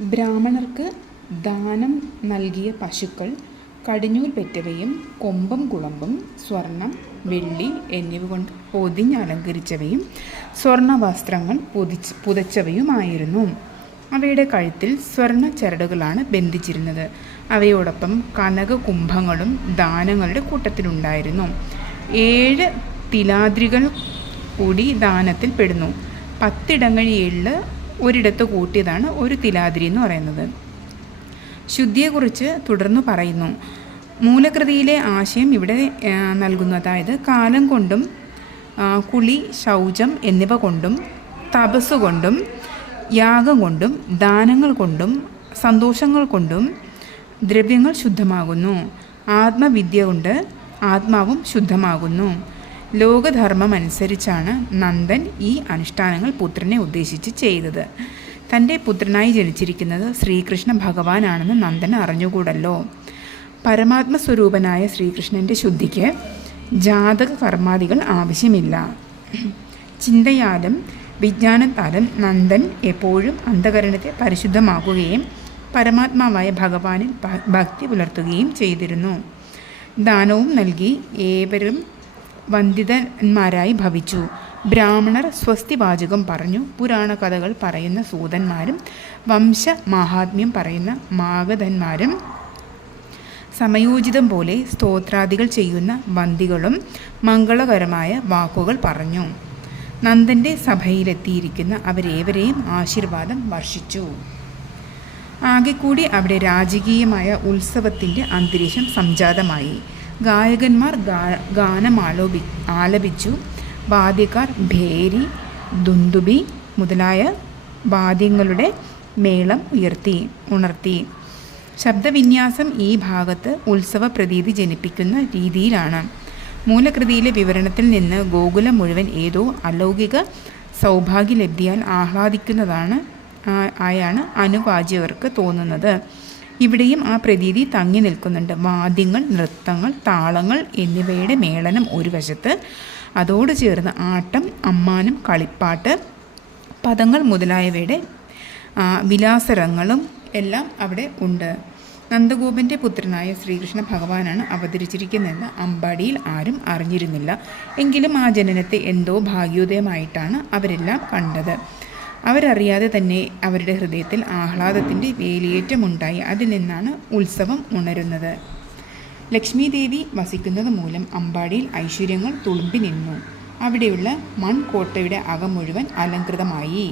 ബ്രാഹ്മണർക്ക് ദാനം നൽകിയ പശുക്കൾ കടിഞ്ഞൂൽ പെറ്റവയും കൊമ്പും കുളമ്പും സ്വർണം, വെള്ളി എന്നിവ കൊണ്ട് പൊതിഞ്ഞലങ്കരിച്ചവയും സ്വർണവസ്ത്രങ്ങൾ പുതച്ചവയുമായിരുന്നു. അവയുടെ കഴുത്തിൽ സ്വർണ്ണ ചരടുകളാണ് ബന്ധിച്ചിരുന്നത്. അവയോടൊപ്പം കനകകുംഭങ്ങളും ദാനങ്ങളുടെ കൂട്ടത്തിലുണ്ടായിരുന്നു. 7 തിലാദ്രികൾ കൂടി ദാനത്തിൽ പെടുന്നു. 10 ഇടങ്ങഴി എള്ള് ഒരിടത്ത് കൂട്ടിയതാണ് ഒരു തിലാദ്രി എന്ന് പറയുന്നത്. ശുദ്ധിയെക്കുറിച്ച് തുടർന്ന് പറയുന്നു. മൂലകൃതിയിലെ ആശയം ഇവിടെ നൽകുന്നു. അതായത് കാലം കൊണ്ടും കുളി, ശൗചം എന്നിവ കൊണ്ടും തപസ് കൊണ്ടും യാഗം കൊണ്ടും ദാനങ്ങൾ കൊണ്ടും സന്തോഷങ്ങൾ കൊണ്ടും ദ്രവ്യങ്ങൾ ശുദ്ധമാകുന്നു. ആത്മവിദ്യ കൊണ്ട് ആത്മാവും ശുദ്ധമാകുന്നു. ലോകധർമ്മം അനുസരിച്ചാണ് നന്ദൻ ഈ അനുഷ്ഠാനങ്ങൾ പുത്രനെ ഉദ്ദേശിച്ച് ചെയ്തത്. തൻ്റെ പുത്രനായി ജനിച്ചിരിക്കുന്നത് ശ്രീകൃഷ്ണ ഭഗവാനാണെന്ന് നന്ദൻ അറിഞ്ഞുകൂടല്ലോ. പരമാത്മസ്വരൂപനായ ശ്രീകൃഷ്ണൻ്റെ ശുദ്ധിക്ക് ജാതക കർമാദികൾ ആവശ്യമില്ല. ചിന്തയാലും വിജ്ഞാനത്താലും നന്ദൻ എപ്പോഴും അന്ധകരണത്തെ പരിശുദ്ധമാക്കുകയും പരമാത്മാവായ ഭഗവാനിൽ ഭക്തി പുലർത്തുകയും ചെയ്തിരുന്നു. ദാനവും നൽകി ഏവരും വന്ദിതന്മാരായി ഭവിച്ചു. ബ്രാഹ്മണർ സ്വസ്തിവാചകം പറഞ്ഞു. പുരാണ കഥകൾ പറയുന്ന സൂതന്മാരും വംശമാഹാത്മ്യം പറയുന്ന മാഗധന്മാരും സമയോചിതം പോലെ സ്തോത്രാദികൾ ചെയ്യുന്ന വന്ദികളും മംഗളകരമായ വാക്കുകൾ പറഞ്ഞു. നന്ദൻ്റെ സഭയിലെത്തിയിരിക്കുന്ന അവരേവരെയും ആശീർവാദം വർഷിച്ചു. ആകെക്കൂടി അവിടെ രാജകീയമായ ഉത്സവത്തിൻ്റെ അന്തരീക്ഷം സംജാതമായി. ഗായകന്മാർ ഗാനം ആലപിച്ചു. വാദ്യക്കാർ ഭേരി, ദുന്ദുബി മുതലായ വാദ്യങ്ങളുടെ മേളം ഉണർത്തി. ശബ്ദവിന്യാസം ഈ ഭാഗത്ത് ഉത്സവ പ്രതീതി ജനിപ്പിക്കുന്ന രീതിയിലാണ്. മൂലകൃതിയിലെ വിവരണത്തിൽ നിന്ന് ഗോകുലം മുഴുവൻ ഏതോ അലൗകിക സൗഭാഗ്യലബ്ധിയാൽ ആയാണ് അനുവാചകർക്ക് തോന്നുന്നത്. ഇവിടെയും ആ പ്രതീതി തങ്ങി നിൽക്കുന്നുണ്ട്. വാദ്യങ്ങൾ, നൃത്തങ്ങൾ, താളങ്ങൾ എന്നിവയുടെ മേളനം ഒരു വശത്ത്, അതോട് ചേർന്ന് ആട്ടം, അമ്മാനം, കളിപ്പാട്ട്, പദങ്ങൾ മുതലായവയുടെ വിലാസരങ്ങളും എല്ലാം അവിടെ ഉണ്ട്. നന്ദഗോപൻ്റെ പുത്രനായ ശ്രീകൃഷ്ണ ഭഗവാനാണ് അവതരിച്ചിരിക്കുന്നതെന്ന് അമ്പാടിയിൽ ആരും അറിഞ്ഞിരുന്നില്ല. എങ്കിലും ആ ജനനത്തെ എന്തോ ഭാഗ്യോദയമായിട്ടാണ് അവരെല്ലാം കണ്ടത്. അവരറിയാതെ തന്നെ അവരുടെ ഹൃദയത്തിൽ ആഹ്ലാദത്തിൻ്റെ വേലിയേറ്റമുണ്ടായി. അതിൽ നിന്നാണ് ഉത്സവം ഉണരുന്നത്. ലക്ഷ്മി ദേവി വസിക്കുന്നത് മൂലം അമ്പാടിയിൽ ഐശ്വര്യങ്ങൾ തുളുമ്പി നിന്നു. അവിടെയുള്ള മൺകോട്ടയുടെ അകം മുഴുവൻ അലങ്കൃതമായി.